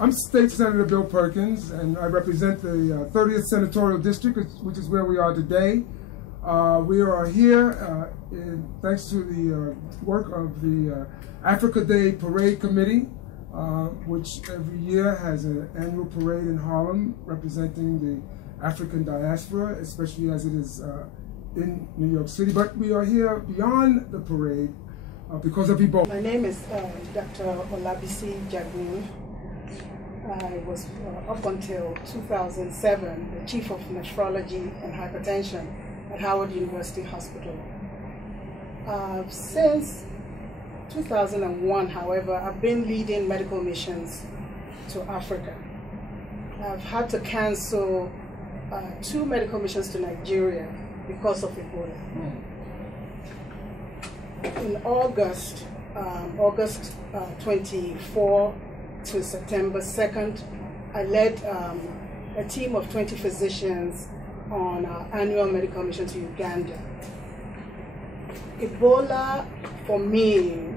I'm State Senator Bill Perkins, and I represent the 30th Senatorial District, which is where we are today. We are here thanks to the work of the Africa Day Parade Committee, which every year has an annual parade in Harlem representing the African diaspora, especially as it is in New York City. But we are here beyond the parade because of Ebola. My name is Dr. Olabisi Jagun. I was, up until 2007, the Chief of Nephrology and Hypertension at Howard University Hospital. Since 2001, however, I've been leading medical missions to Africa. I've had to cancel 2 medical missions to Nigeria because of Ebola. In August 24 to September 2nd, I led a team of 20 physicians on our annual medical mission to Uganda. Ebola, for me,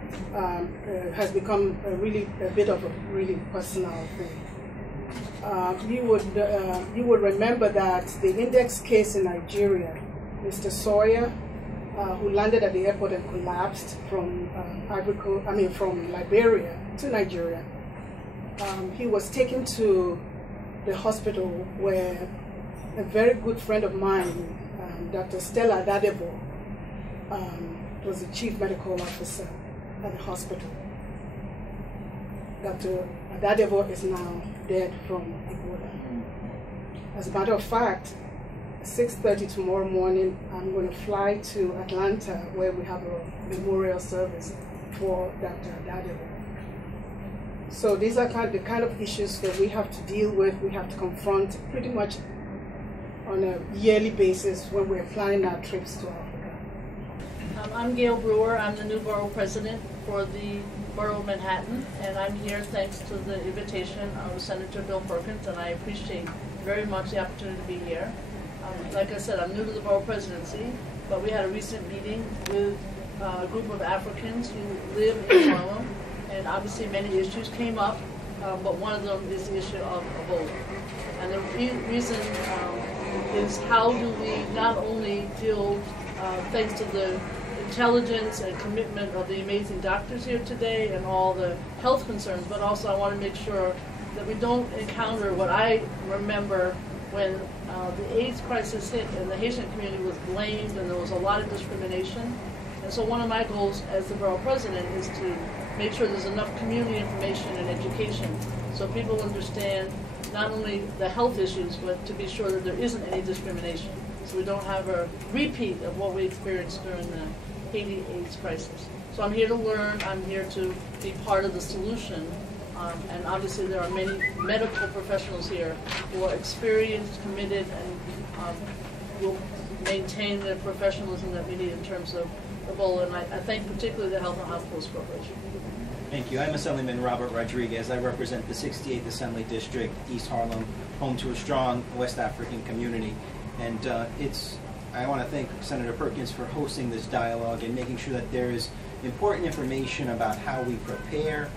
has become a bit of a really personal thing. You would remember that the index case in Nigeria, Mr. Sawyer, who landed at the airport and collapsed from from Liberia to Nigeria. He was taken to the hospital where a very good friend of mine, Dr. Stella Adadebo, was the chief medical officer at the hospital. Dr. Adadebo is now dead from Ebola. As a matter of fact, 6:30 tomorrow morning, I'm going to fly to Atlanta where we have a memorial service for Dr. Adadebo. So these are the kind of issues that we have to deal with, we have to confront pretty much on a yearly basis when we're planning our trips to Africa. I'm Gail Brewer. I'm the new borough president for the Borough of Manhattan, and I'm here thanks to the invitation of Senator Bill Perkins, and I appreciate very much the opportunity to be here. Like I said, I'm new to the borough presidency, but we had a recent meeting with a group of Africans who live in Harlem, and obviously many issues came up, but one of them is the issue of Ebola. And the reason is how do we not only deal, thanks to the intelligence and commitment of the amazing doctors here today and all the health concerns, but also I want to make sure that we don't encounter what I remember when the AIDS crisis hit and the Haitian community was blamed and there was a lot of discrimination. And so one of my goals as the borough president is to make sure there's enough community information and education so people understand not only the health issues, but to be sure that there isn't any discrimination. So we don't have a repeat of what we experienced during the Haiti AIDS crisis. So I'm here to learn, I'm here to be part of the solution, and obviously there are many medical professionals here who are experienced, committed, and will maintain the professionalism that we need in terms of Ebola, and I thank particularly the Health and Hospitals Corporation. Thank you. I'm Assemblyman Robert Rodriguez. I represent the 68th Assembly District, East Harlem, home to a strong West African community. And I want to thank Senator Perkins for hosting this dialogue and making sure that there is important information about how we prepare,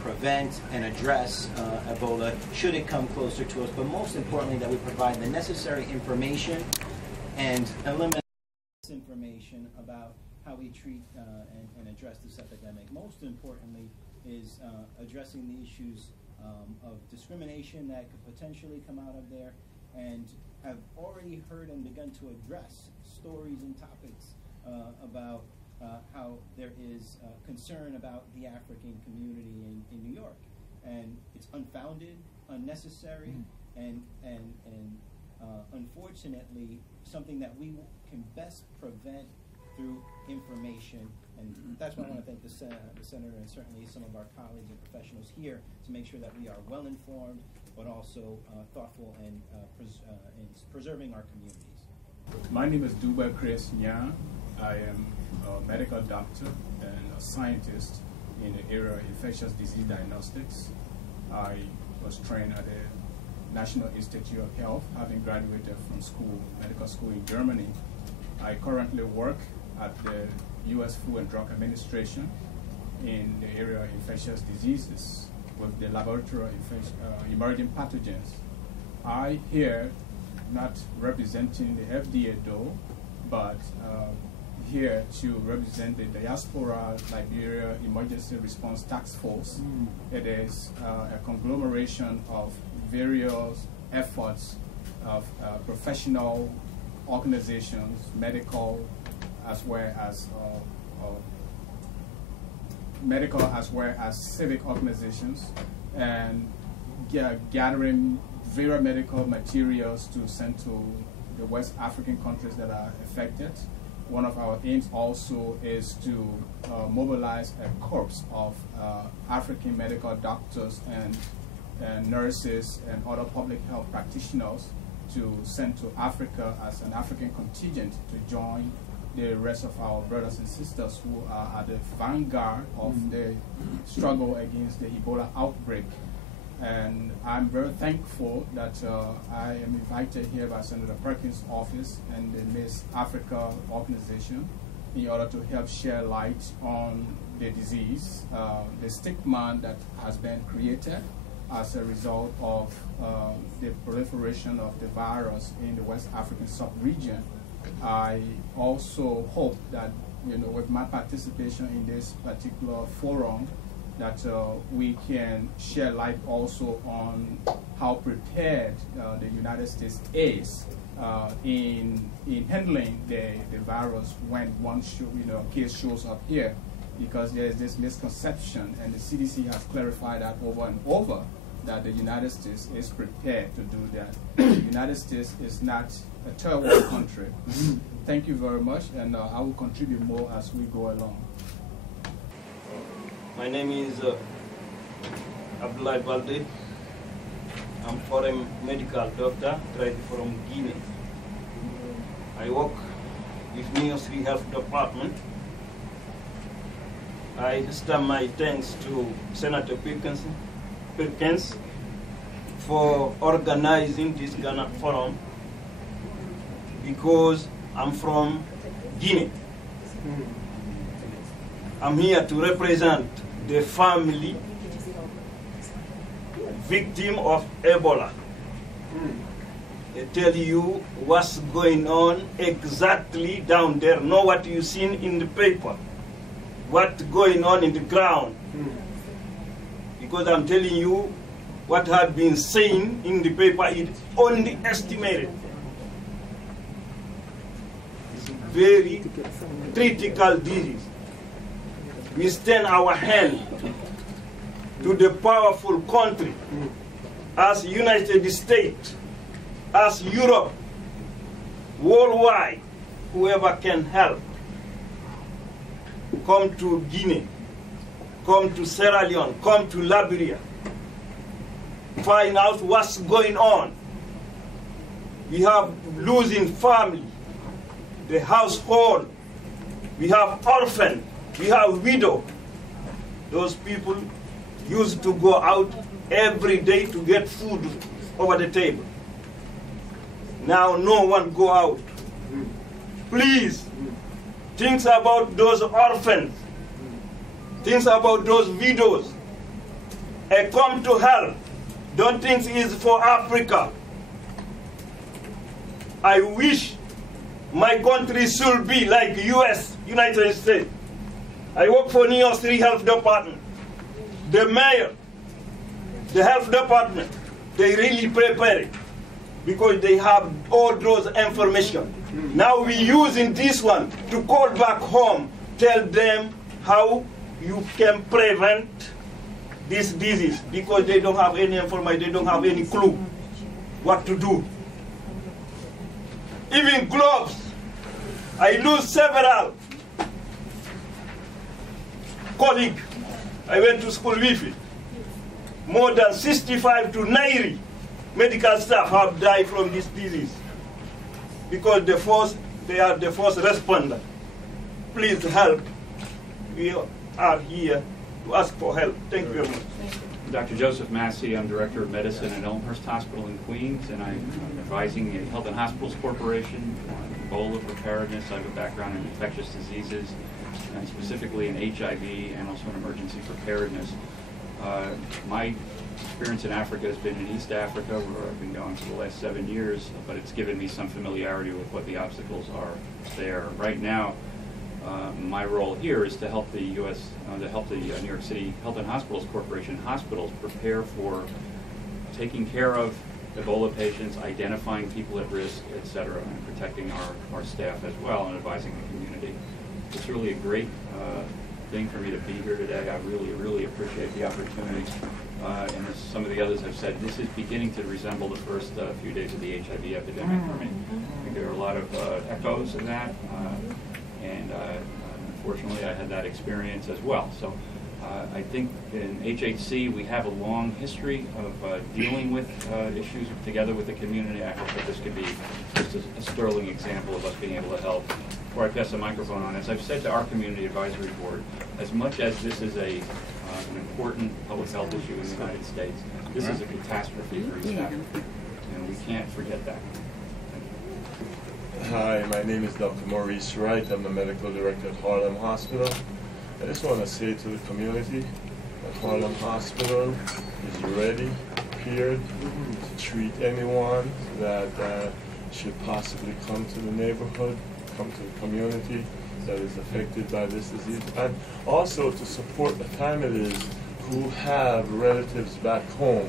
prevent, and address Ebola should it come closer to us, but most importantly that we provide the necessary information and eliminate information about how we treat and address this epidemic. Most importantly is addressing the issues of discrimination that could potentially come out of there, and have already heard and begun to address stories and topics about how there is concern about the African community in New York. And it's unfounded, unnecessary, and unfortunately something that we can best prevent through information. And that's why I want to thank the Senator and certainly some of our colleagues and professionals here to make sure that we are well informed, but also thoughtful and preserving our communities. My name is Duba Chris Nya. I am a medical doctor and a scientist in the area of infectious disease diagnostics. I was trained at the National Institute of Health, having graduated from medical school in Germany. I currently work at the U.S. Food and Drug Administration in the area of infectious diseases. with the laboratory emerging pathogens. I here, not representing the FDA though, but here to represent the Diaspora Liberia Emergency Response Task Force. It is a conglomeration of various efforts of professional organizations, medical as well as civic organizations, and gathering various medical materials to send to the West African countries that are affected. One of our aims also is to mobilize a corps of African medical doctors and nurses and other public health practitioners to send to Africa as an African contingent to join the rest of our brothers and sisters who are at the vanguard of the struggle against the Ebola outbreak. And I'm very thankful that I am invited here by Senator Perkins' office and the Miss Africa organization in order to help share light on the disease, the stigma that has been created as a result of the proliferation of the virus in the West African sub-region. I also hope that, with my participation in this particular forum, that we can share light also on how prepared the United States is in handling the virus when one case shows up here, because there is this misconception, and the CDC has clarified that over and over, that the United States is prepared to do that. The United States is not a third world country. Thank you very much, and I will contribute more as we go along. My name is Abdullah Balde. I'm a foreign medical doctor, right from Guinea. I work with Ministry Health Department. I extend my thanks to Senator Perkins for organizing this Ghana forum, because I'm from Guinea. I'm here to represent the family victim of Ebola. I tell you what's going on exactly down there, not what you've seen in the paper, what's going on in the ground. Because I'm telling you, what had been seen in the paper is only estimated. It's a very critical disease. We extend our hand to the powerful country, as United States, as Europe, worldwide, whoever can help. Come to Guinea, come to Sierra Leone, come to Liberia. Find out what's going on. We have losing family, the household, we have orphan, we have widow. Those people used to go out every day to get food over the table. Now no one go out. Please, think about those orphans. Think about those widows. And come to help. Don't think it's for Africa. I wish my country should be like US, United States. I work for New York City Health Department. The mayor, the health department, they really prepare it because they have all those information. Now we're using this one to call back home, tell them how you can prevent this disease, because they don't have any information, they don't have any clue what to do. Even gloves, I lose several colleagues I went to school with it. More than 65 to 90 medical staff have died from this disease because they are the first responder. Please help. We are here to ask for help. Thank you very much. Dr. Joseph Massey, I'm Director of Medicine at Elmhurst Hospital in Queens, and I'm advising the Health and Hospitals Corporation on Ebola preparedness. I have a background in infectious diseases, and specifically in HIV and also in emergency preparedness. My experience in Africa has been in East Africa, where I've been going for the last 7 years, but it's given me some familiarity with what the obstacles are there. Right now, my role here is to help the New York City Health and Hospitals Corporation hospitals prepare for taking care of Ebola patients, identifying people at risk, et cetera, and protecting our staff as well and advising the community. It's really a great thing for me to be here today. I really, really appreciate the opportunity. And as some of the others have said, this is beginning to resemble the first few days of the HIV epidemic for me. I think there are a lot of echoes in that, and unfortunately I had that experience as well. So I think in HHC we have a long history of dealing with issues together with the community. I hope that this could be just a sterling example of us being able to help. Before I pass the microphone on, as I've said to our Community Advisory Board, as much as this is an important public health issue in the United States, this is a catastrophe for East Africa, and we can't forget that. Hi, my name is Dr. Maurice Wright. I'm the medical director at Harlem Hospital. I just want to say to the community that Harlem Hospital is ready, prepared to treat anyone that should possibly come to the neighborhood, come to the community that is affected by this disease, and also to support the families who have relatives back home.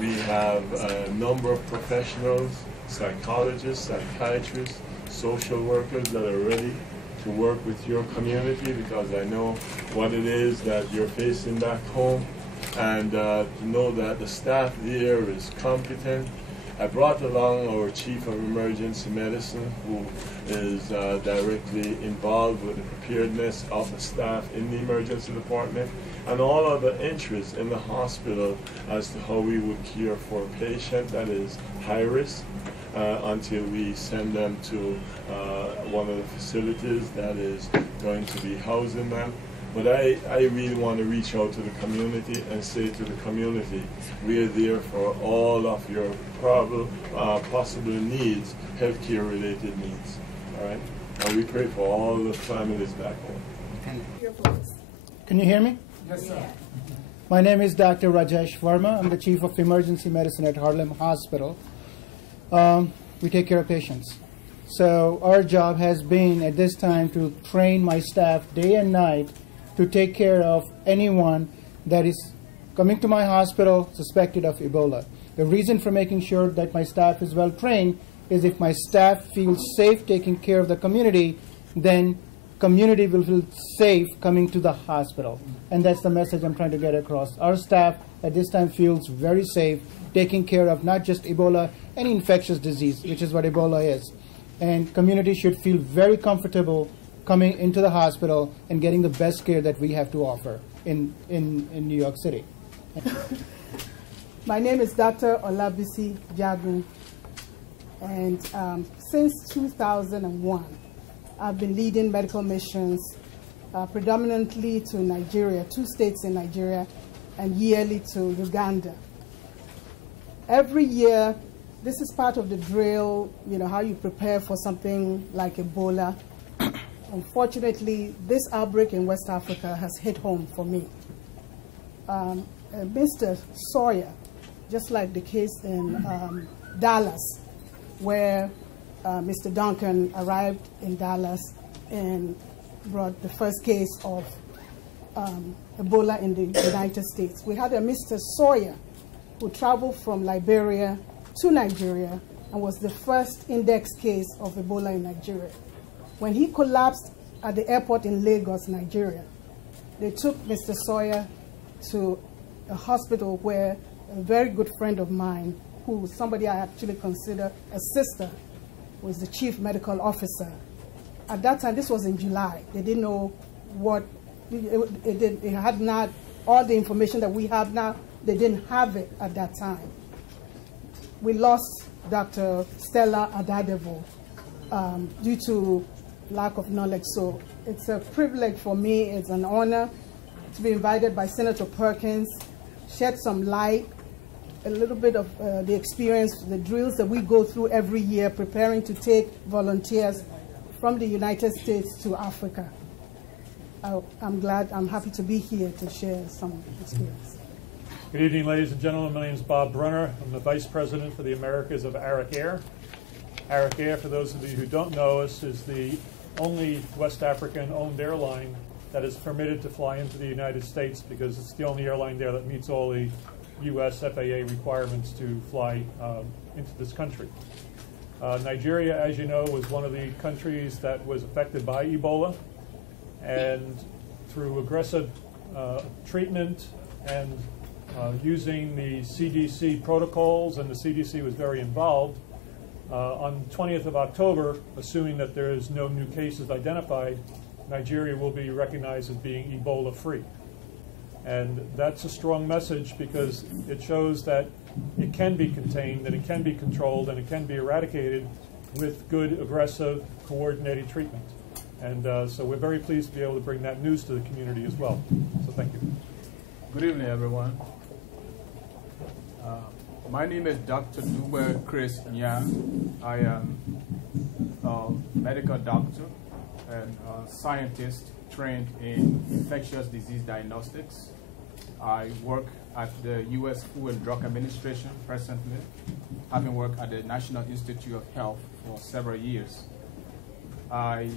We have a number of professionals, psychologists, psychiatrists, social workers that are ready to work with your community, because I know what it is that you're facing back home, and to know that the staff there is competent. I brought along our Chief of Emergency Medicine, who is directly involved with the preparedness of the staff in the emergency department, and all of the interests in the hospital as to how we would care for a patient that is high risk until we send them to one of the facilities that is going to be housing them. But I really want to reach out to the community and say to the community, we are there for all of your possible needs, healthcare related needs. All right? And we pray for all the families back home. Can you hear me? Yes, sir. My name is Dr. Rajesh Verma. I'm the Chief of Emergency Medicine at Harlem Hospital. We take care of patients. So our job has been at this time to train my staff day and night to take care of anyone that is coming to my hospital suspected of Ebola. The reason for making sure that my staff is well trained is if my staff feels safe taking care of the community, then community will feel safe coming to the hospital. And that's the message I'm trying to get across. Our staff at this time feels very safe taking care of not just Ebola, any infectious disease, which is what Ebola is. And community should feel very comfortable coming into the hospital and getting the best care that we have to offer in New York City. My name is Dr. Olabisi Jagun, and since 2001, I've been leading medical missions predominantly to Nigeria, 2 states in Nigeria, and yearly to Uganda. Every year, this is part of the drill, you know, how you prepare for something like Ebola. Unfortunately, this outbreak in West Africa has hit home for me. Mr. Sawyer, just like the case in Dallas, where Mr. Duncan arrived in Dallas and brought the first case of Ebola in the United States. We had a Mr. Sawyer who traveled from Liberia to Nigeria and was the first index case of Ebola in Nigeria. When he collapsed at the airport in Lagos, Nigeria, they took Mr. Sawyer to a hospital where a very good friend of mine, who somebody I actually consider a sister, was the chief medical officer. At that time, this was in July. They didn't know what, it had not, all the information that we have now, they didn't have it at that time. We lost Dr. Stella Adadevo due to lack of knowledge. So it's a privilege for me, it's an honor to be invited by Senator Perkins, shed some light, a little bit of the experience, the drills that we go through every year preparing to take volunteers from the United States to Africa. I'm glad, I'm happy to be here to share some experience. Good evening, ladies and gentlemen. My name is Bob Brunner. I'm the Vice President for the Americas of Arik Air. Arik Air, for those of you who don't know us, is the only West African-owned airline that is permitted to fly into the United States because it's the only airline there that meets all the U.S. FAA requirements to fly into this country. Nigeria, as you know, was one of the countries that was affected by Ebola, and through aggressive treatment and using the CDC protocols, and the CDC was very involved, on 20th of October, assuming that there is no new cases identified, Nigeria will be recognized as being Ebola-free. And that's a strong message because it shows that it can be contained, and it can be controlled, and it can be eradicated with good, aggressive, coordinated treatment. And so we're very pleased to be able to bring that news to the community as well. So thank you. Good evening, everyone. My name is Dr. Dube Chris Yang. I am a medical doctor and a scientist trained in infectious disease diagnostics. I work at the U.S. Food and Drug Administration presently, having worked at the National Institute of Health for several years. I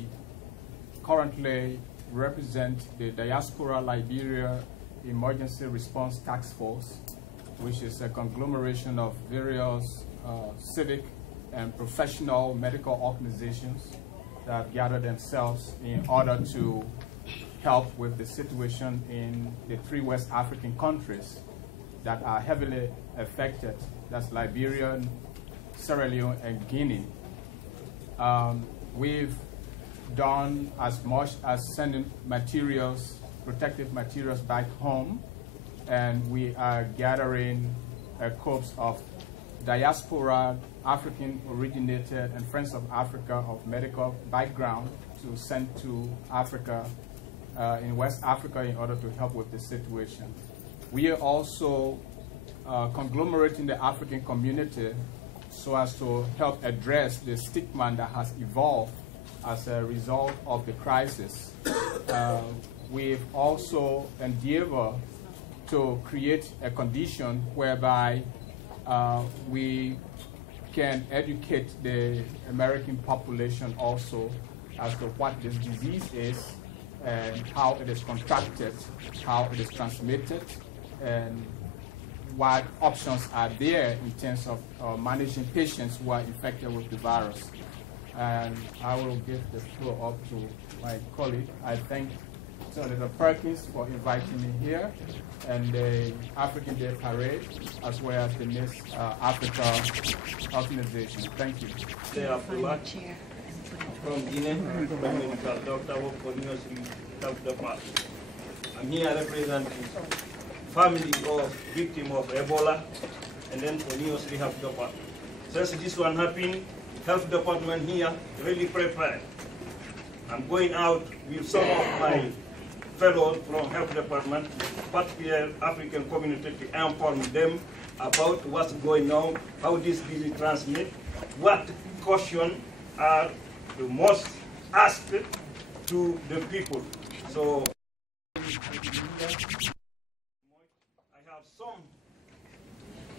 currently represent the Diaspora Liberia Emergency Response Task Force, which is a conglomeration of various civic and professional medical organizations that gather themselves in order to help with the situation in the 3 West African countries that are heavily affected. That's Liberia, Sierra Leone, and Guinea. We've done as much as sending materials, protective materials back home, and we are gathering a corps of diaspora, African-originated, and Friends of Africa of medical background to send to Africa, in West Africa, in order to help with the situation. We are also conglomerating the African community so as to help address the stigma that has evolved as a result of the crisis. We've also endeavored to create a condition whereby we can educate the American population also as to what this disease is and how it is contracted, how it is transmitted, and what options are there in terms of managing patients who are infected with the virus. And I will give the floor up to my colleague. I thank Senator Perkins for inviting me here, and the African Day Parade, as well as the Miss Africa organization. Thank you. From Guinea, medical doctor work for University Health Department. I'm here representing family of victim of Ebola, and then for University Health Department. Since this one happened, Health Department here really prepared. I'm going out with some of my fellows from Health Department, particularly African community, to inform them about what's going on, how this disease transmits, what caution are the most asked to the people. So I have some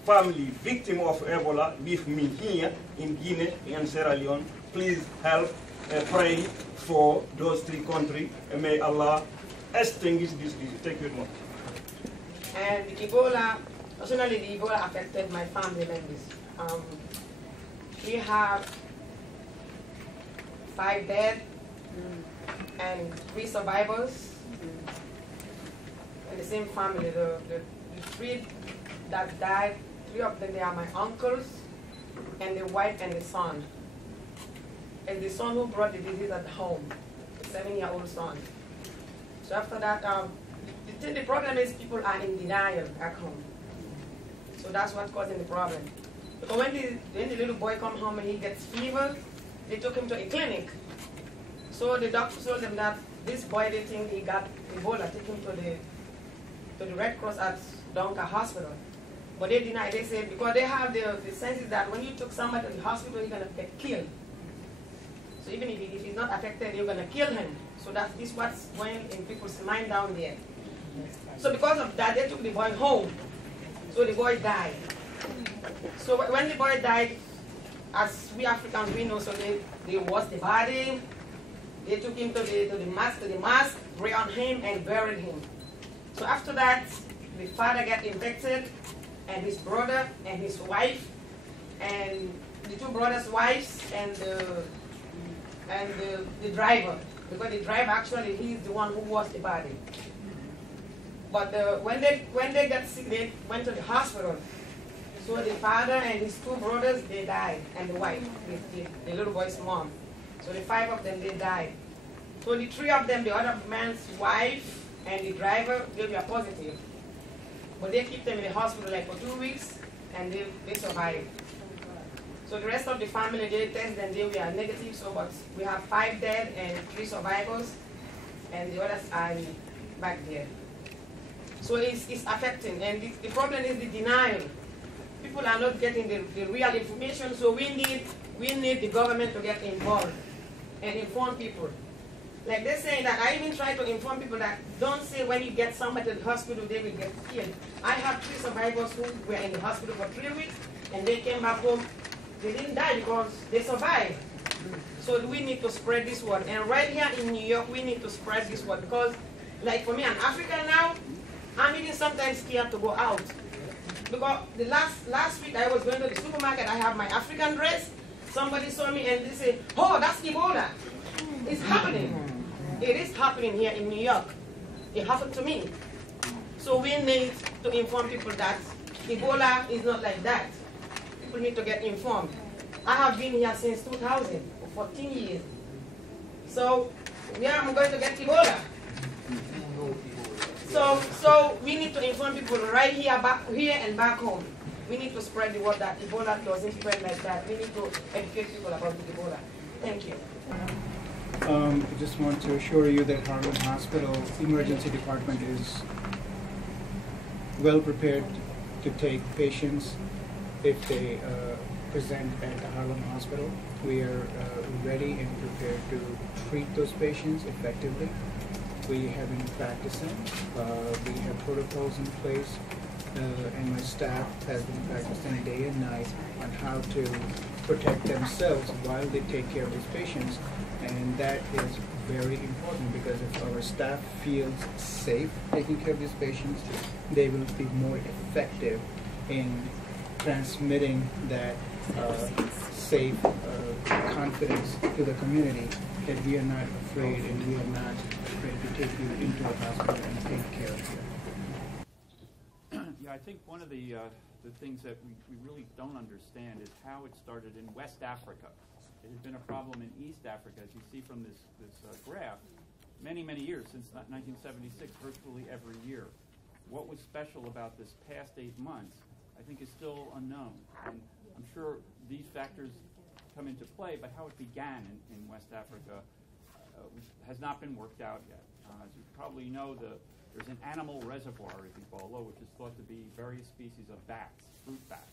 family victim of Ebola with me here in Guinea and Sierra Leone. Please help pray for those 3 countries, and may Allah extinguish this disease. Thank you very much. And the Ebola, personally, the Ebola affected my family members. We have 5 dead and 3 survivors in the same family. The 3 that died, 3 of them, they are my uncles, and the wife and the son. And the son who brought the disease at home, the 7-year-old son. So after that, the problem is people are in denial back home. So that's what's causing the problem. Because when the little boy comes home and he gets fever, they took him to a clinic. So the doctor told them that this boy, they think he got Ebola, take him to the Red Cross at Donka Hospital. But they deny, they said, because they have the senses that when you took somebody to the hospital, you're going to get killed. So even if he's not affected, you're going to kill him. So that's what's going in people's mind down there. So because of that, they took the boy home. So the boy died. So when the boy died, as we Africans, we know, so they washed the body, they took him to the mosque, prayed on him, and buried him. So after that, the father got infected, and his brother and his wife, and the two brothers' wives, and the driver, because the driver actually, he's the one who washed the body. But when they got sick, they went to the hospital. So the father and his two brothers, they died, and the wife, the little boy's mom. So the 5 of them, they died. So the 3 of them, the other man's wife and the driver, they were positive. But they keep them in the hospital like for 2 weeks, and they survived. So the rest of the family, they test them, they were negative, so but we have 5 dead and 3 survivors, and the others are back there. So it's affecting, and the problem is the denial. People are not getting the real information, so we need the government to get involved and inform people. Like they're saying that, I even try to inform people that don't say when you get somebody to the hospital, they will get killed. I have 3 survivors who were in the hospital for 3 weeks, and they came back home. They didn't die because they survived. So we need to spread this word. And right here in New York, we need to spread this word, because like for me, I'm African now, I'm even sometimes scared to go out. Because the last week I was going to the supermarket, I have my African dress. Somebody saw me and they said, oh, that's Ebola. It's happening. It is happening here in New York. It happened to me. So we need to inform people that Ebola is not like that. People need to get informed. I have been here since 2000, for 14 years. So where am I going to get Ebola? So we need to inform people right here, back here, and back home. We need to spread the word that Ebola doesn't spread like that. We need to educate people about Ebola. Thank you. I just want to assure you that Harlem Hospital Emergency Department is well prepared to take patients if they present at the Harlem Hospital. We are ready and prepared to treat those patients effectively. We have been practicing. We have protocols in place, and my staff has been practicing day and night on how to protect themselves while they take care of these patients. And that is very important, because if our staff feels safe taking care of these patients, they will be more effective in transmitting that safe confidence to the community, that we are not afraid and we are not afraid to take you into a hospital and take care of you. Yeah, I think one of the things that we really don't understand is how it started in West Africa. It has been a problem in East Africa, as you see from this graph, many, many years, since 1976, virtually every year. What was special about this past 8 months, I think, is still unknown. And I'm sure these factors come into play, but how it began in West Africa has not been worked out yet. As you probably know, there's an animal reservoir in Ebola, which is thought to be various species of bats, fruit bats.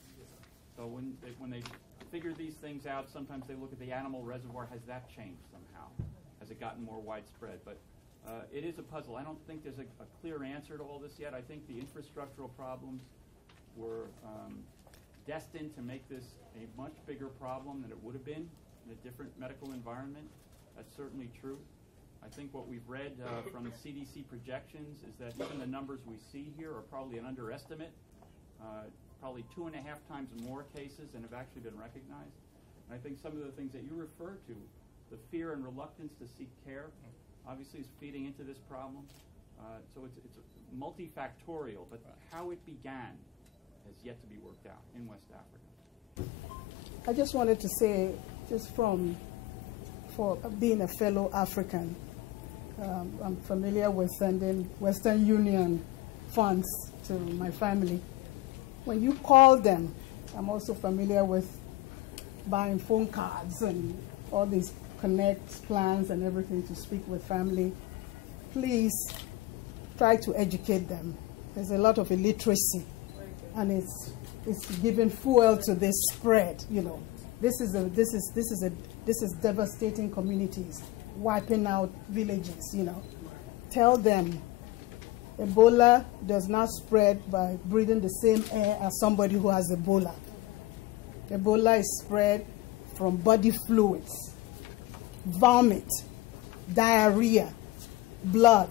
So when they figure these things out, sometimes they look at the animal reservoir. Has that changed somehow? Has it gotten more widespread? But it is a puzzle. I don't think there's a clear answer to all this yet. I think the infrastructural problems were destined to make this a much bigger problem than it would have been in a different medical environment. That's certainly true. I think what we've read from the CDC projections is that even the numbers we see here are probably an underestimate. Probably 2.5 times more cases than have actually been recognized. And I think some of the things that you refer to, the fear and reluctance to seek care, obviously is feeding into this problem. So it's multifactorial, but how it began has yet to be worked out in West Africa. I just wanted to say, just for being a fellow African, I'm familiar with sending Western Union funds to my family. When you call them, I'm also familiar with buying phone cards and all these connect plans and everything to speak with family. Please try to educate them. There's a lot of illiteracy, and it's giving fuel to this spread. You know, this is devastating communities, wiping out villages. You know, tell them Ebola does not spread by breathing the same air as somebody who has Ebola. Ebola is spread from body fluids, vomit, diarrhea, blood.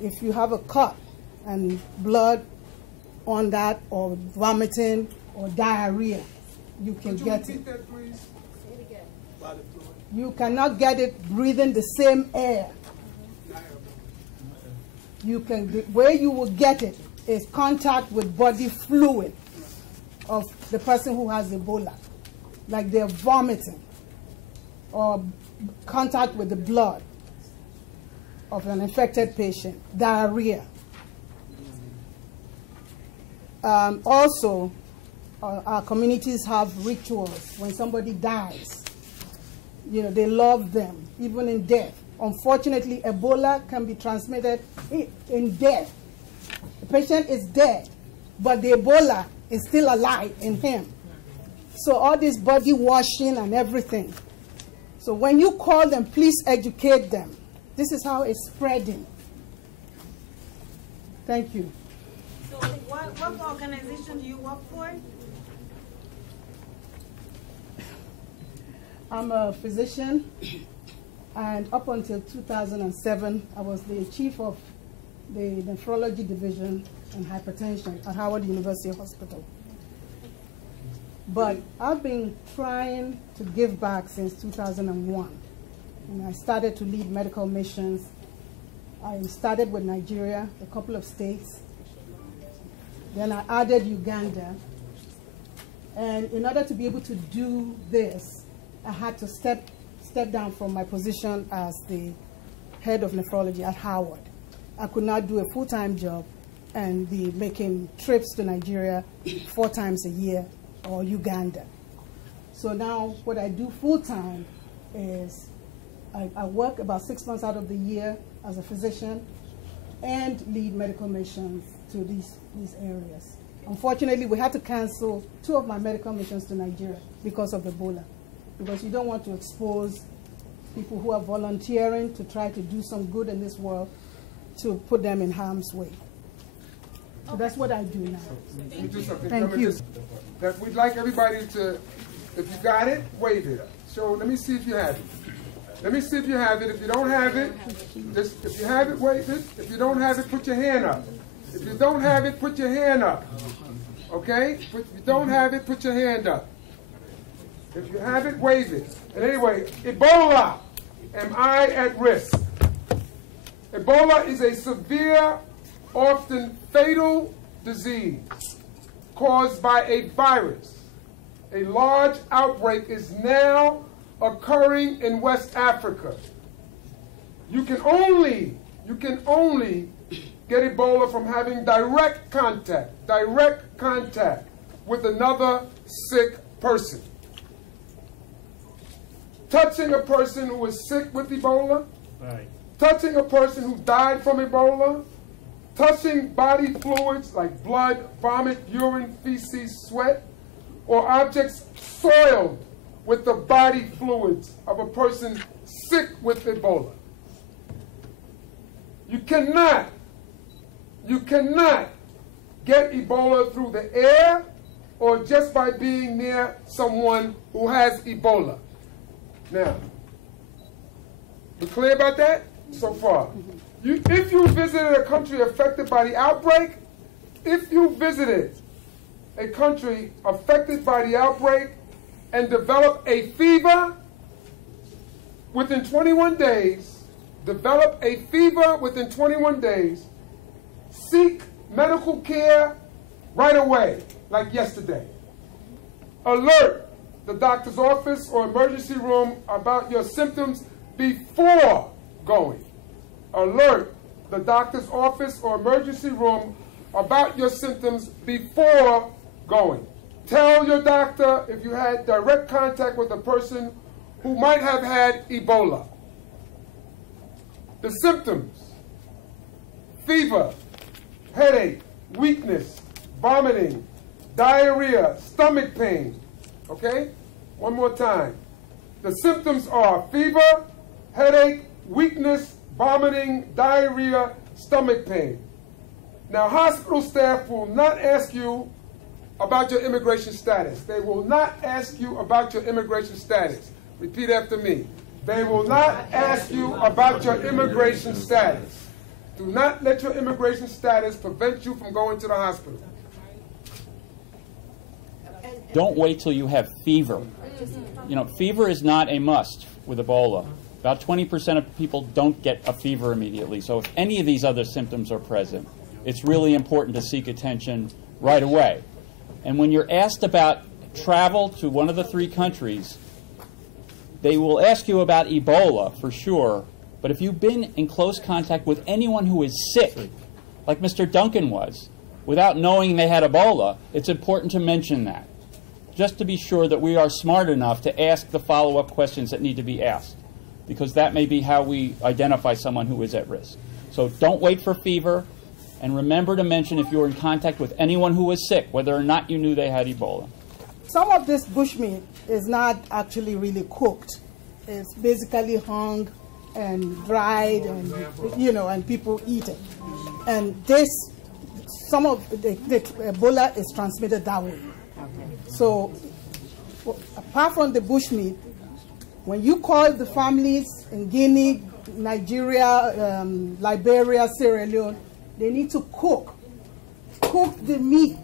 If you have a cut and blood on that, or vomiting or diarrhea, you can get it. That, please? Say it again. You cannot get it breathing the same air. You can, where you will get it is contact with body fluid of the person who has Ebola, like they're vomiting, or contact with the blood of an infected patient, diarrhea. Also, our communities have rituals when somebody dies. You know, they love them, even in death. Unfortunately, Ebola can be transmitted in death. The patient is dead, but the Ebola is still alive in him. So all this body washing and everything. So when you call them, please educate them. This is how it's spreading. Thank you. So what organization do you work for? I'm a physician, and up until 2007, I was the chief of the nephrology division and hypertension at Howard University Hospital. But I've been trying to give back since 2001. And I started to lead medical missions. I started with Nigeria, a couple of states. Then I added Uganda. And in order to be able to do this, I had to step down from my position as the head of nephrology at Howard. I could not do a full-time job and be making trips to Nigeria 4 times a year, or Uganda. So now what I do full-time is I work about 6 months out of the year as a physician and lead medical missions to these areas. Unfortunately, we had to cancel 2 of my medical missions to Nigeria because of Ebola, because you don't want to expose people who are volunteering to try to do some good in this world to put them in harm's way. So that's what I do now. Thank you. That we'd like everybody to, if you got it, wave it. So let me see if you have it. Let me see if you have it. If you don't have it, just, if you have it, wave it. If you don't have it, put your hand up. If you don't have it, put your hand up. Okay? If you don't have it, put your hand up. If you have it, wave it. And anyway, Ebola. Am I at risk? Ebola is a severe, often fatal disease caused by a virus. A large outbreak is now occurring in West Africa. You can only get Ebola from having direct contact with another sick person. Touching a person who is sick with Ebola, right. Touching a person who died from Ebola, touching body fluids like blood, vomit, urine, feces, sweat, or objects soiled with the body fluids of a person sick with Ebola. You cannot get Ebola through the air or just by being near someone who has Ebola. Now, we clear about that so far? If you visited a country affected by the outbreak, if you visited a country affected by the outbreak and developed a fever within 21 days, seek medical care right away, like yesterday. Alert the doctor's office or emergency room about your symptoms before going. Alert the doctor's office or emergency room about your symptoms before going. Tell your doctor if you had direct contact with a person who might have had Ebola. The symptoms: fever, headache, weakness, vomiting, diarrhea, stomach pain. Okay? One more time. The symptoms are fever, headache, weakness, vomiting, diarrhea, stomach pain. Now, hospital staff will not ask you about your immigration status. They will not ask you about your immigration status. Repeat after me. They will not ask you about your immigration status. Do not let your immigration status prevent you from going to the hospital. Don't wait till you have fever. You know, fever is not a must with Ebola. About 20% of people don't get a fever immediately. So if any of these other symptoms are present, it's really important to seek attention right away. And when you're asked about travel to one of the 3 countries, they will ask you about Ebola for sure. But if you've been in close contact with anyone who is sick, like Mr. Duncan was, without knowing they had Ebola, it's important to mention that, just to be sure that we are smart enough to ask the follow-up questions that need to be asked, because that may be how we identify someone who is at risk. So don't wait for fever, and remember to mention if you're in contact with anyone who was sick, whether or not you knew they had Ebola. Some of this bushmeat is not actually really cooked. It's basically hung and dried, and and people eat it. And some of the Ebola is transmitted that way. So, apart from the bushmeat, when you call the families in Guinea, Nigeria, Liberia, Sierra Leone, they need to cook the meat.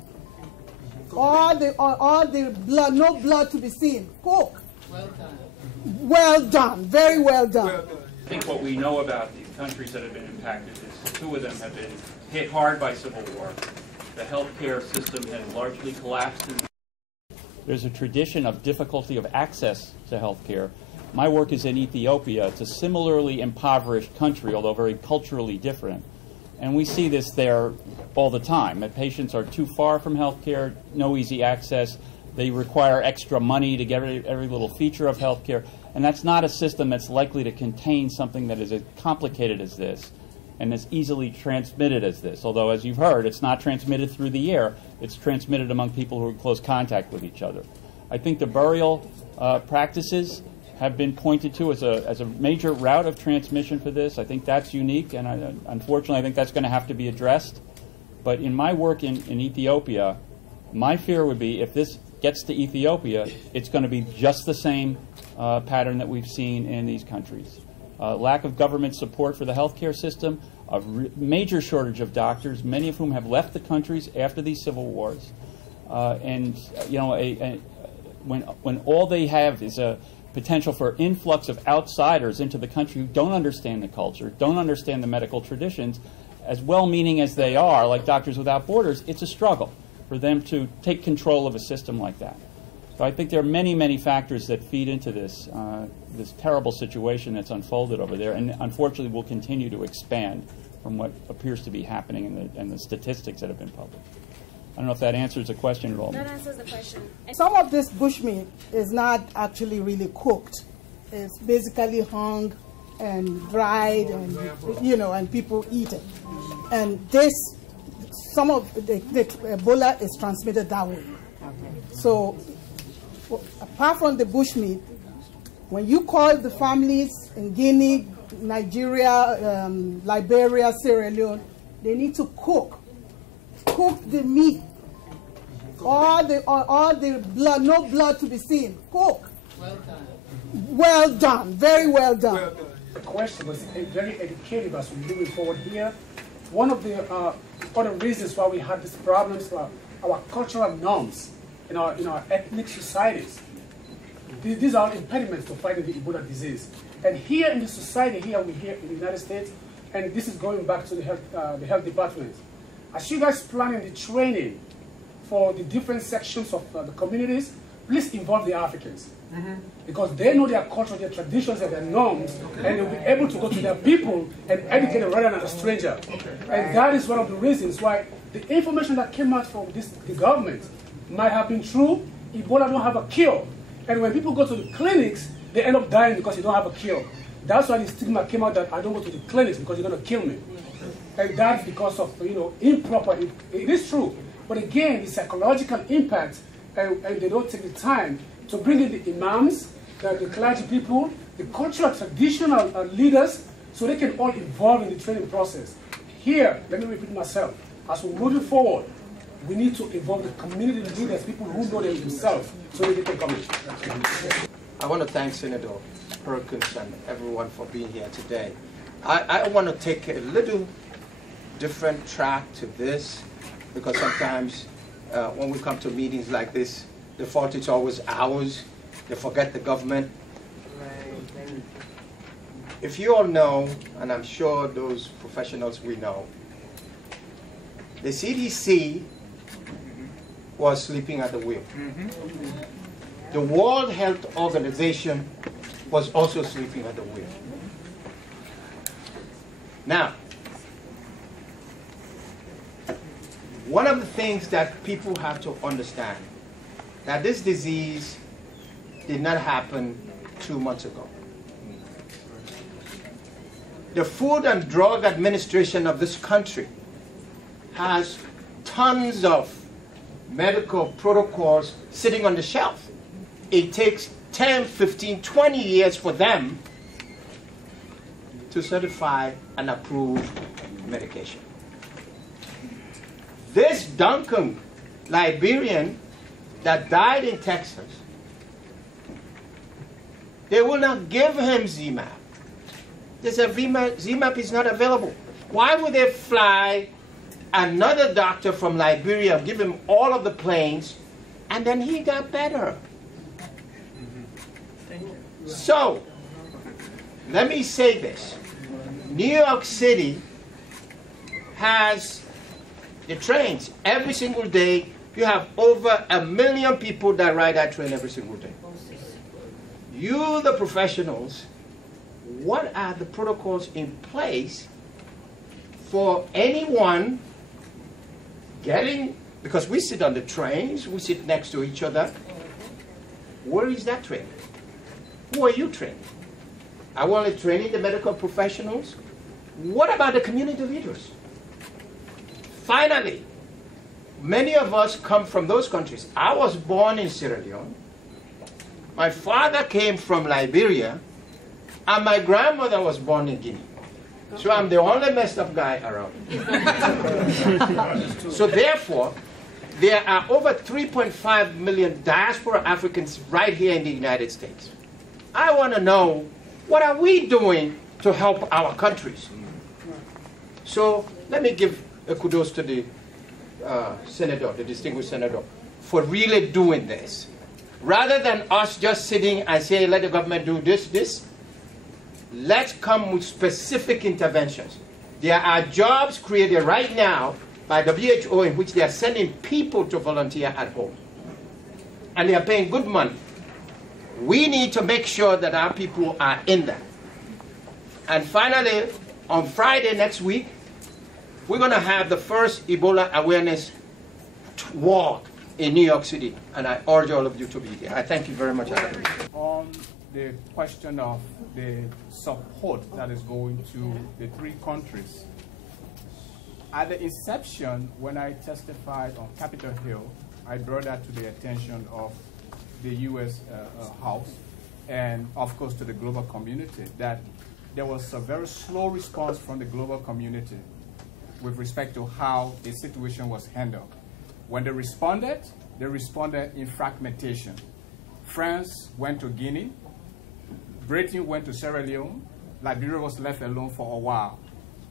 All the blood, no blood to be seen. Cook. Well done. Well done. Very well done. I think what we know about the countries that have been impacted is 2 of them have been hit hard by civil war. The healthcare system has largely collapsed. There's a tradition of difficulty of access to healthcare. My work is in Ethiopia. It's a similarly impoverished country, although very culturally different. And we see this there all the time, that patients are too far from healthcare, no easy access. They require extra money to get every little feature of healthcare. And that's not a system that's likely to contain something that is as complicated as this and as easily transmitted as this. Although, as you've heard, it's not transmitted through the air. It's transmitted among people who are in close contact with each other. I think the burial practices have been pointed to as a major route of transmission for this. I think that's unique, and unfortunately I think that's going to have to be addressed. But in my work in Ethiopia, my fear would be if this gets to Ethiopia, it's going to be just the same pattern that we've seen in these countries. Lack of government support for the healthcare system, a major shortage of doctors, many of whom have left the countries after these civil wars. And when all they have is a potential for influx of outsiders into the country who don't understand the culture, don't understand the medical traditions, as well-meaning as they are, like Doctors Without Borders, it's a struggle for them to take control of a system like that. So I think there are many, many factors that feed into this, this terrible situation that's unfolded over there, and unfortunately will continue to expand from what appears to be happening in the statistics that have been published. I don't know if that answers the question at all. That answers the question. Some of this bushmeat is not actually really cooked. It's basically hung and dried, and and people eat it. And some of the Ebola is transmitted that way. So, apart from the bushmeat, when you call the families in Guinea, Nigeria, Liberia, Sierra Leone, they need to cook the meat. All the blood, no blood to be seen. Cook. Well done. Well done. Very well done. Well done. The question was very educative as we're moving forward here. One of the other reasons why we have these problems are our cultural norms in our ethnic societies. These are impediments to fighting the Ebola disease. And here in the society, here in the United States, and this is going back to the health department. As you guys planning the training for the different sections of the communities, please involve the Africans. Because they know their culture, their traditions, and their norms, and they'll be able to go to their people and educate them rather than a stranger. And that is one of the reasons why the information that came out from the government might have been true. Ebola don't have a cure. And when people go to the clinics, they end up dying because they don't have a cure. That's why the stigma came out that I don't go to the clinics because you're going to kill me. And that's because of, improper, it is true. But again, the psychological impact, and they don't take the time to bring in the imams, the clergy people, the cultural traditional leaders, so they can all involve in the training process. Here, let me repeat myself, as we're moving forward, we need to involve the community leaders, people who know them themselves, so that they can come in. I want to thank Senator Perkins and everyone for being here today. I want to take a little different track to this, because sometimes when we come to meetings like this, the fault is always ours. They forget the government. If you all know, and I'm sure those professionals we know, the CDC was sleeping at the wheel. The World Health Organization was also sleeping at the wheel. Now, one of the things that people have to understand, that this disease did not happen 2 months ago. The Food and Drug Administration of this country has tons of medical protocols sitting on the shelf. It takes 10, 15, 20 years for them to certify and approve medication. This Duncan, Liberian, that died in Texas, they will not give him ZMapp. They said ZMapp is not available. Why would they fly another doctor from Liberia, give him all of the planes, and then he got better? So, let me say this. New York City has the trains every single day. You have over 1 million people that ride that train every single day. You, the professionals, what are the protocols in place for anyone getting, because we sit on the trains, we sit next to each other. Where is that training? Who are you training? I want to train the medical professionals. What about the community leaders? Finally, many of us come from those countries. I was born in Sierra Leone. My father came from Liberia, and my grandmother was born in Guinea. So I'm the only messed up guy around. So therefore, there are over 3.5 million diaspora Africans right here in the United States. I want to know, what are we doing to help our countries? So let me give a kudos to the senator, the distinguished senator, for really doing this. Rather than us just sitting and saying, let the government do this, let's come with specific interventions. There are jobs created right now by WHO in which they are sending people to volunteer at home. And they are paying good money. We need to make sure that our people are in that. And finally, on Friday next week, we're going to have the first Ebola awareness walk in New York City. And I urge all of you to be there. I thank you very much. On the question of the support that is going to the 3 countries, at the inception, when I testified on Capitol Hill, I brought that to the attention of the U.S. House and, of course, to the global community, that there was a very slow response from the global community with respect to how the situation was handled. When they responded in fragmentation. France went to Guinea, Britain went to Sierra Leone, Liberia was left alone for a while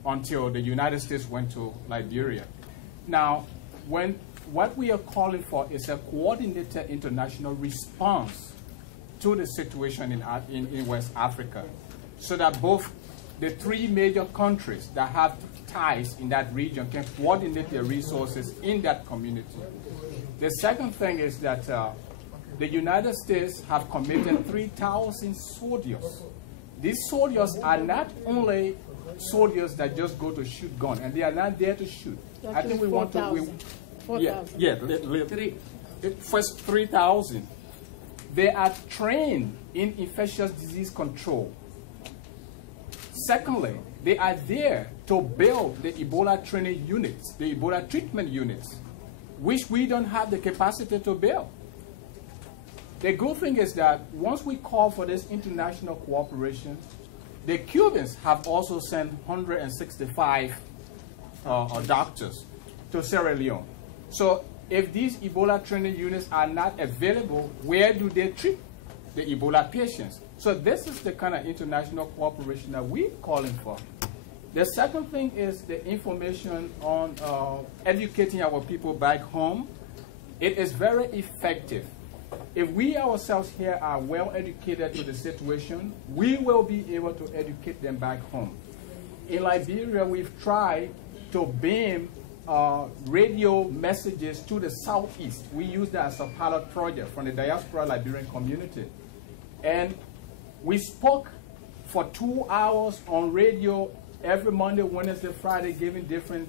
until the United States went to Liberia. Now, what we are calling for is a coordinated international response to the situation in West Africa, so that both the 3 major countries that have ties in that region can coordinate their resources in that community. The second thing is that the United States have committed 3,000 soldiers. These soldiers are not only soldiers that just go to shoot guns, and they are not there to shoot. That I think we 4, want to. 4,000. First 3,000. They are trained in infectious disease control. Secondly, they are there to build the Ebola training units, the Ebola treatment units, which we don't have the capacity to build. The good thing is that once we call for this international cooperation, the Cubans have also sent 165 doctors. to Sierra Leone. So if these Ebola training units are not available, where do they treat the Ebola patients? So this is the kind of international cooperation that we're calling for. The second thing is the information on educating our people back home. It is very effective. If we ourselves here are well educated to the situation, we will be able to educate them back home. In Liberia, we've tried to beam radio messages to the southeast. We use that as a pilot project from the diaspora Liberian community. And we spoke for 2 hours on radio every Monday, Wednesday, Friday, giving different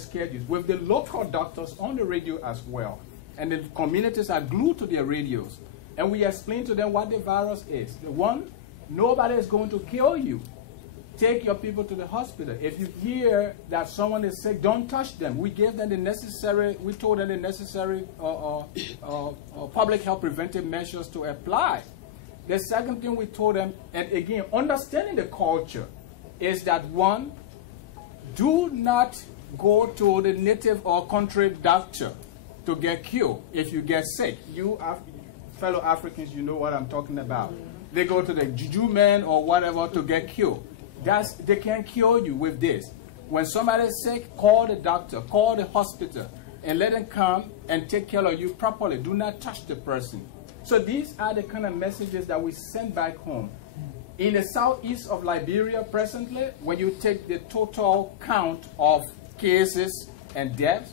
schedules with the local doctors on the radio as well. And the communities are glued to their radios. And we explain to them what the virus is. The one, nobody is going to kill you. Take your people to the hospital. If you hear that someone is sick, don't touch them. We gave them the necessary, we told them the necessary public health preventive measures to apply. The second thing we told them, and again, understanding the culture, is that one, do not go to the native or country doctor to get cured if you get sick. You fellow Africans, you know what I'm talking about. They go to the juju man or whatever to get cured. They can't cure you with this. When somebody is sick, call the doctor, call the hospital, and let them come and take care of you properly. Do not touch the person. So these are the kind of messages that we send back home. In the southeast of Liberia presently, when you take the total count of cases and deaths,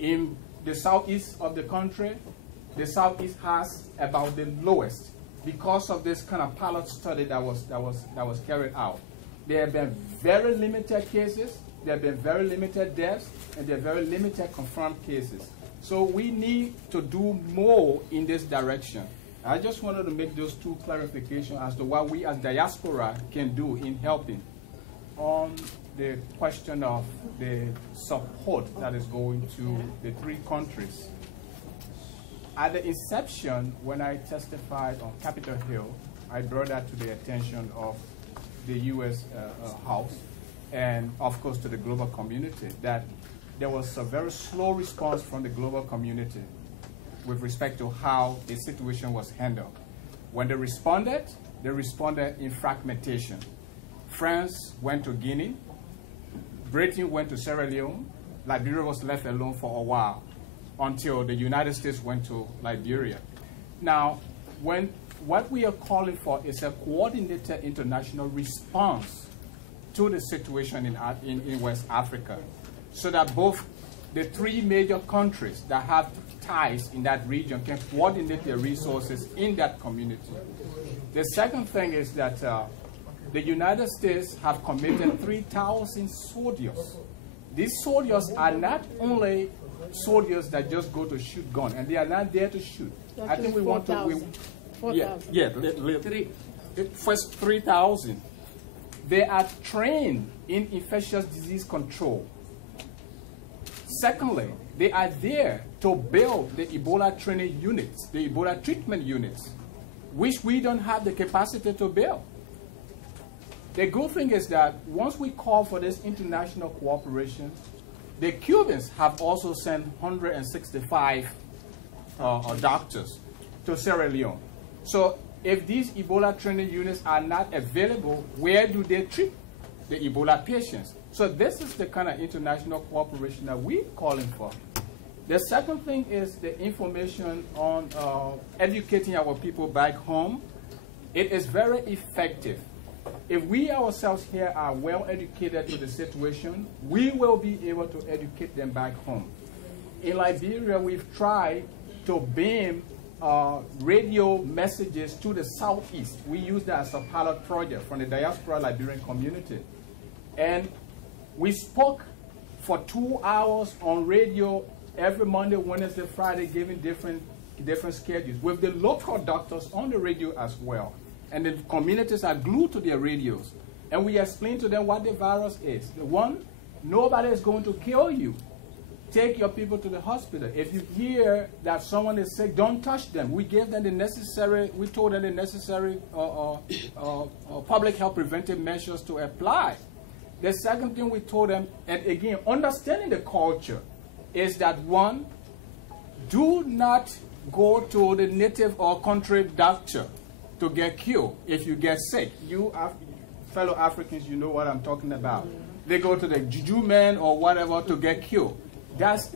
in the southeast of the country, the southeast has about the lowest because of this kind of pilot study that was carried out. There have been very limited cases, there have been very limited deaths, and there are very limited confirmed cases. So we need to do more in this direction. I just wanted to make those two clarifications as to what we as diaspora can do in helping. On the question of the support that is going to the 3 countries. At the inception, when I testified on Capitol Hill, I brought that to the attention of the U.S. House and, of course, to the global community, that there was a very slow response from the global community with respect to how the situation was handled. When they responded in fragmentation. France went to Guinea, Britain went to Sierra Leone, Liberia was left alone for a while until the United States went to Liberia. Now, what we are calling for is a coordinated international response to the situation in West Africa, so that both the 3 major countries that have ties in that region can coordinate their resources in that community. The second thing is that the United States have committed 3,000 soldiers. These soldiers are not only soldiers that just go to shoot guns, and they are not there to shoot. I think we want to... 4,000. First 3,000. They are trained in infectious disease control. Secondly, they are there to build the Ebola training units, the Ebola treatment units, which we don't have the capacity to build. The good thing is that once we call for this international cooperation, the Cubans have also sent 165 doctors to Sierra Leone. So if these Ebola training units are not available, where do they treat the Ebola patients? So this is the kind of international cooperation that we're calling for. The second thing is the information on educating our people back home. It is very effective. If we ourselves here are well educated to the situation, we will be able to educate them back home. In Liberia, we've tried to beam radio messages to the southeast. We use that as a pilot project from the diaspora Liberian community. And we spoke for 2 hours on radio every Monday, Wednesday, Friday, giving different schedules with the local doctors on the radio as well. And the communities are glued to their radios. And we explain to them what the virus is. The one, nobody is going to kill you. Take your people to the hospital. If you hear that someone is sick, don't touch them. We gave them the necessary, we told them the necessary public health preventive measures to apply. The second thing we told them, and again, understanding the culture, is that one, do not go to the native or country doctor to get cured if you get sick. You fellow Africans, you know what I'm talking about. They go to the juju man or whatever to get cured.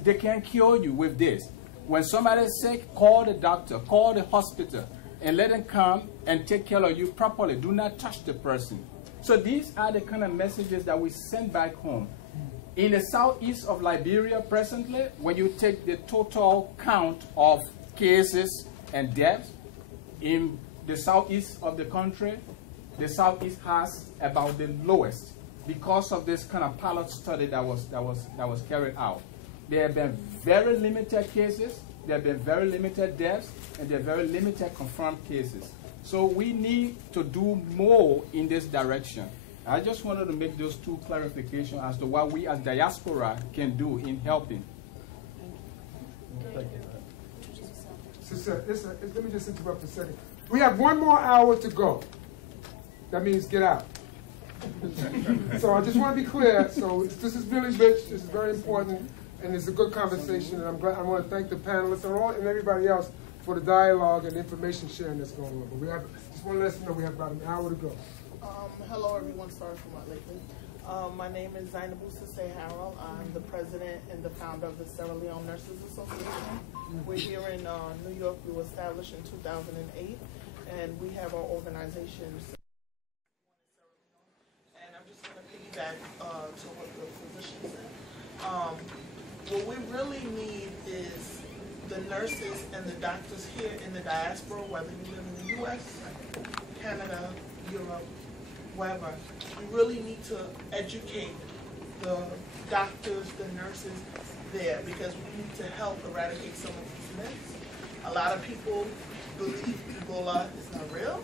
They can't cure you with this. When somebody is sick, call the doctor, call the hospital, and let them come and take care of you properly. Do not touch the person. So these are the kind of messages that we send back home. In the southeast of Liberia presently, when you take the total count of cases and deaths, in the southeast of the country, the southeast has about the lowest because of this kind of pilot study that was carried out. There have been very limited cases, there have been very limited deaths, and there are very limited confirmed cases. So we need to do more in this direction. I just wanted to make those two clarifications as to what we as diaspora can do in helping. Thank you. Sister, let me just interrupt a second. We have 1 more hour to go. That means get out. So I just want to be clear. So this is really rich. This is very important. And it's a good conversation. And I'm glad, I want to thank the panelists and everybody else for the dialogue and information sharing that's going on. But we have, just want to let you know we have about an hour to go. Hello, everyone. Sorry for my lateness. My name is Zainabu Sisse Harrell. I'm the president and the founder of the Sierra Leone Nurses Association. We're here in New York. We were established in 2008, and we have our organization. And I'm just going to piggyback to what the physician said. What we really need is the nurses and the doctors here in the diaspora, whether you live in the U.S., Canada, Europe, wherever. We really need to educate the doctors, the nurses there, because we need to help eradicate some of these myths. A lot of people believe Ebola is not real.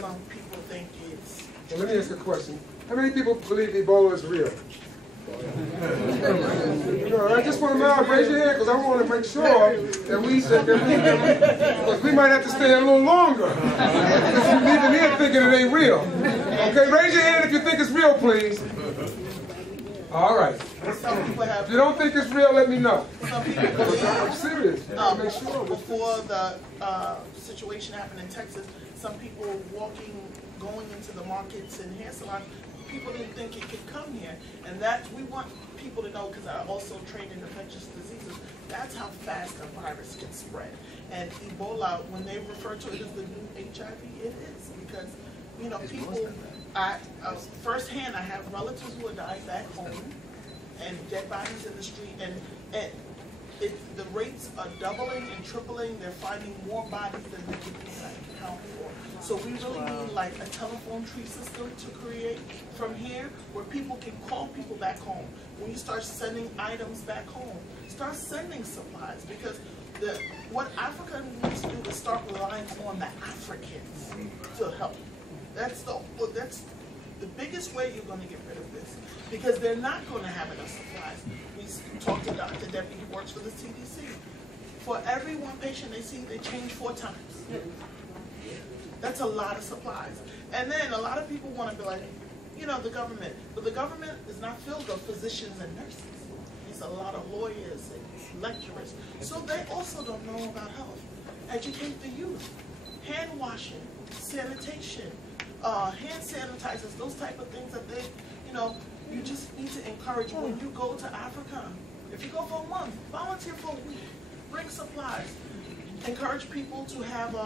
Some people think it's... Well, let me ask a question. How many people believe Ebola is real? I just want to know, raise your hand, because I want to make sure that because we might have to stay a little longer. Because we're leaving here thinking it ain't real. Okay, raise your hand if you think it's real, please. All right. If you don't think it's real, let me know. Some people believe, I'm serious. Make sure. Before the situation happened in Texas, some people going into the markets and hair salons, people didn't think it could come here. And we want people to know, because I also trained in infectious diseases, that's how fast a virus can spread. And Ebola, when they refer to it as the new HIV, it is. Because, people, firsthand, I have relatives who are dying back home and dead bodies in the street. And the rates are doubling and tripling. They're finding more bodies than they can account for. So we really need like a telephone tree system to create from here where people can call people back home. When you start sending items back home, start sending supplies, because what Africa needs to do is start relying on the Africans to help. That's the biggest way you're going to get rid of this, because they're not going to have enough supplies. We talked to Dr. Debbie, who works for the CDC. For every one patient they see, they change 4 times. That's a lot of supplies. And then a lot of people want to be like, the government. But the government is not filled with physicians and nurses. It's a lot of lawyers and lecturers. So they also don't know about health. Educate the youth. Hand washing, sanitation, hand sanitizers, those type of things that they, you just need to encourage when you go to Africa. If you go for a month, volunteer for a week, bring supplies. Encourage people to have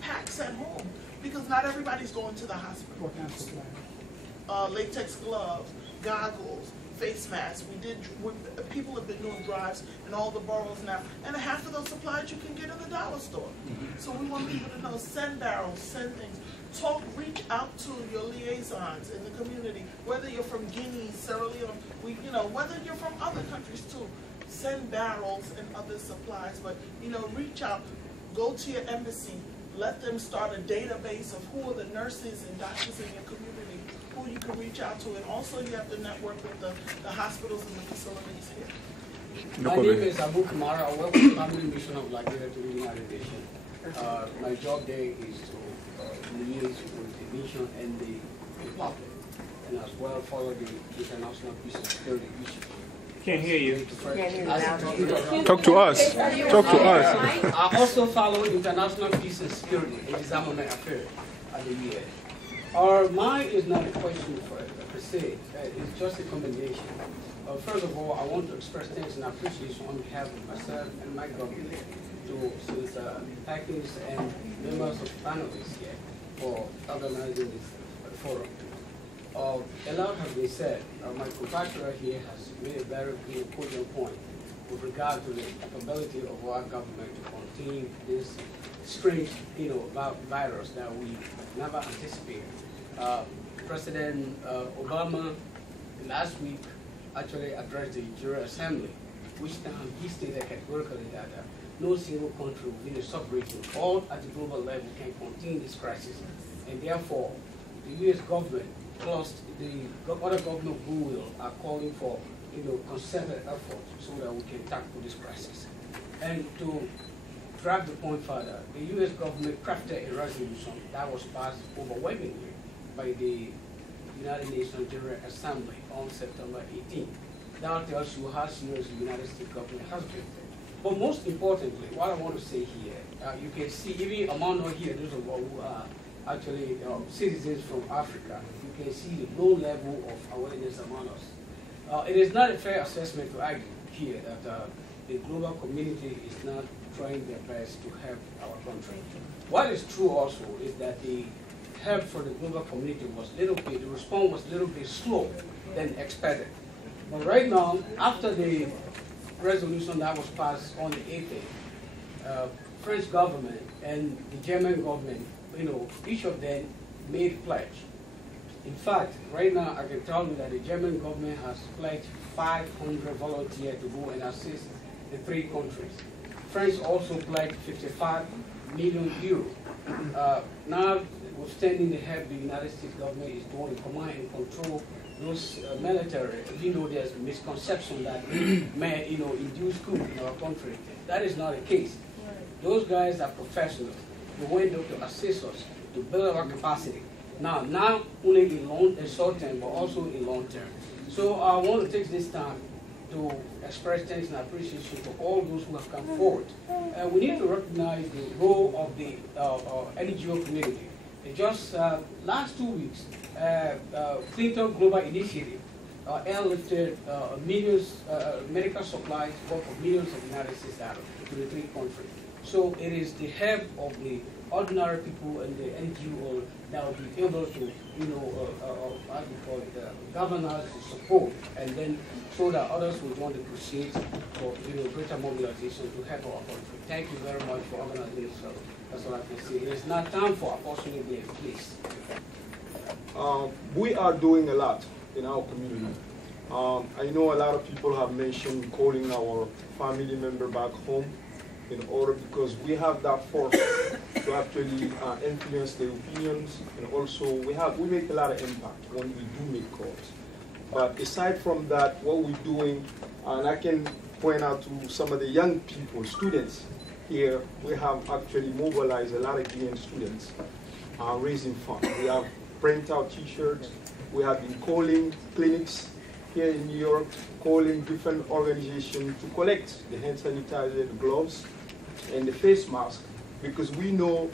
packs at home, because not everybody's going to the hospital. Latex gloves, goggles, face masks. People have been doing drives in all the boroughs now, and half of those supplies you can get in the dollar store. So we want people to know, send barrels, send things. Reach out to your liaisons in the community, whether you're from Guinea, Sierra Leone, whether you're from other countries too. Send barrels and other supplies, but reach out, go to your embassy, let them start a database of who are the nurses and doctors in your community, who you can reach out to, and also you have to network with the hospitals and the facilities here. My name is Abu Kamara. I work with the Family Mission of Liberia to the United Nations. My job there is to liaise with the mission and the public, and as well follow the international peace and security issues. Can't hear you. Talk to us. Talk to us. I also follow international peace and security and disarmament affairs at the UN. Mine is not a question per se. It's just a commendation. First of all, I want to express thanks and appreciation on behalf of myself and my government to Senator Perkins and members of panelists here for organizing this forum. A lot has been said. My compatriot here has made a very important point with regard to the capability of our government to contain this strange, virus that we never anticipated. President Obama last week actually addressed the General Assembly, which time he stated categorically that no single country within the sub-region or at the global level can contain this crisis, and therefore the U.S. government plus the other government who will are calling for concerted effort so that we can tackle this crisis. And to drive the point further, the U.S. government crafted a resolution that was passed overwhelmingly by the United Nations General Assembly on September 18th. That tells you how serious the United States government has been. But most importantly, what I want to say here, you can see even among us here, those of us who are actually citizens from Africa, you can see the low level of awareness among us. It is not a fair assessment to argue here that the global community is not trying their best to help our country. What is true also is that the help for the global community was the response was a little bit slow than expected. But right now, after the resolution that was passed on the 8th, French government and the German government, each of them made pledge. In fact, right now I can tell you that the German government has pledged 500 volunteers to go and assist the 3 countries. France also pledged 55 million euros. Now, withstanding the help the United States government is doing to command and control those military, even though there's misconception that they may, induce coup in our country. That is not the case. Those guys are professionals. They went up to assist us to build our capacity. Now only in short term, but also in long term. So I want to take this time to express thanks and appreciation to all those who have come forward. We need to recognize the role of the NGO community. Just last 2 weeks, Clayton Global Initiative airlifted millions medical supplies worth of millions of United States dollars to the 3 countries. So it is the help of the ordinary people and the NGO that will be able to, governors to support, and then so that others will join the crusade for greater mobilization to help our country. Thank you very much for organizing this. That's what I can say. It's not time for unfortunately, please. We are doing a lot in our community. I know a lot of people have mentioned calling our family member back home in order because we have that force to actually influence their opinions, and also we make a lot of impact when we do make calls. But aside from that, what we're doing, and I can point out to some of the young people, students here, we have actually mobilized a lot of Guinean students raising funds. We have print out t-shirts, we have been calling clinics here in New York, calling different organizations to collect the hand sanitizer, the gloves, and the face mask, because we know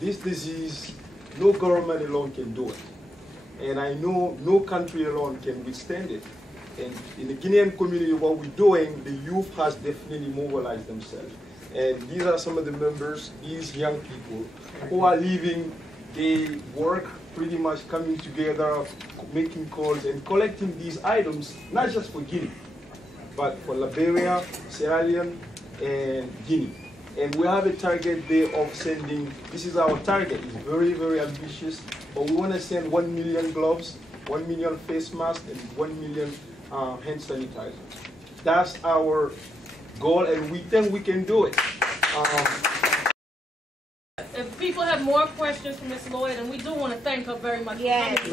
this disease, no government alone can do it. And I know no country alone can withstand it. And in the Guinean community, what we're doing, the youth has definitely mobilized themselves. And these are some of the members, these young people, who are leaving their work, pretty much coming together, making calls and collecting these items, not just for Guinea, but for Liberia, Sierra Leone, and Guinea. And we have a target there of sending, this is our target, it's very, very ambitious, but we want to send 1 million gloves, 1 million face masks, and 1 million hand sanitizers. That's our goal, and we think we can do it. If people have more questions for Ms. Lloyd, and we do want to thank her very much for coming.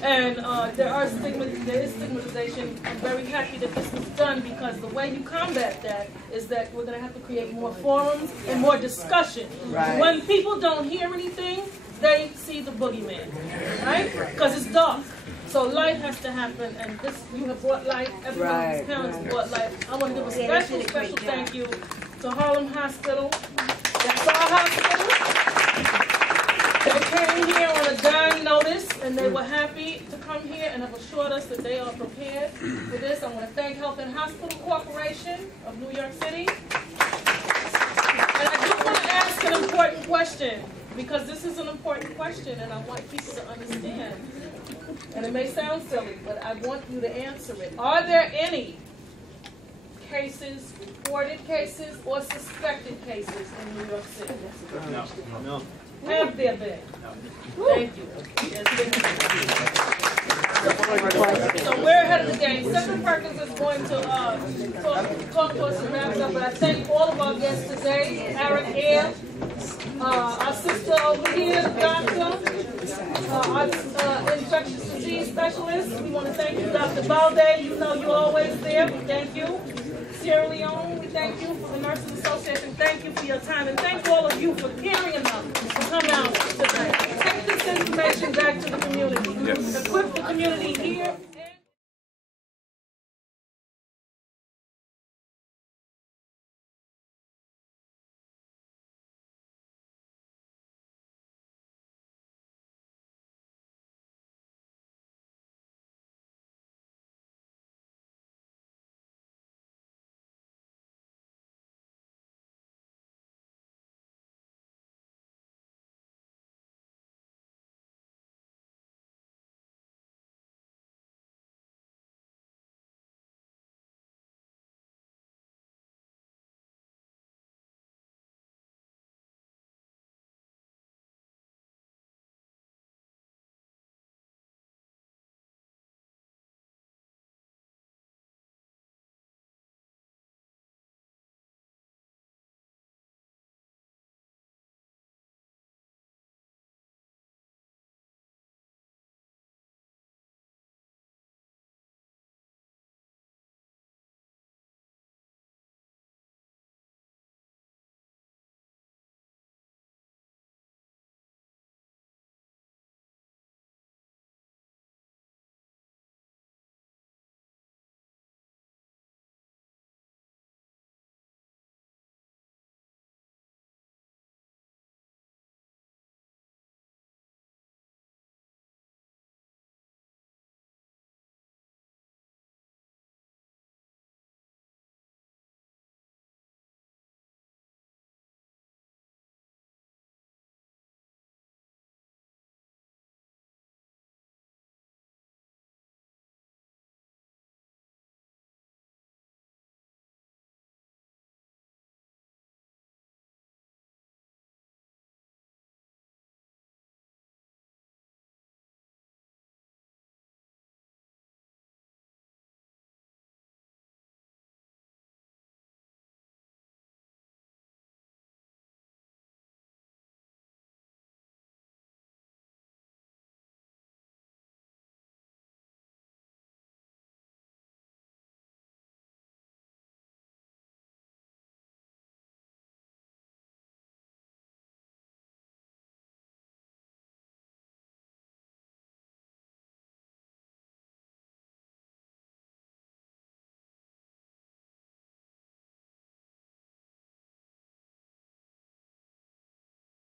And there is stigmatization. I'm very happy that this was done, because the way you combat that is that we're going to have to create more forums and more discussion. When people don't hear anything, they see the boogeyman, right? Because it's dark. So light has to happen, and this, you have brought light, everyone's parents brought light. I want to give a special thank you to Harlem Hospital. That's our hospital. They came here on a dime notice, and they were happy to come here and have assured us that they are prepared for this. I want to thank Health and Hospital Corporation of New York City. And I do want to ask an important question, because this is an important question, and I want people to understand. And it may sound silly, but I want you to answer it. Are there any cases, reported cases, or suspected cases in New York City? No. No. Have there been? No. Thank you. Yes, so we're ahead of the game. Senator Perkins is going to talk to us and wrap it up, but I thank all of our guests today. Eric Air, our sister over here, the doctor, our infectious disease specialist. We want to thank you, Dr. Balde. You know you're always there. We thank you. Sierra Leone, we thank you. For the Nurses Association, thank you for your time. And thank all of you for caring enough to come out today. Take this information back to the community. Yes. Equip the community here.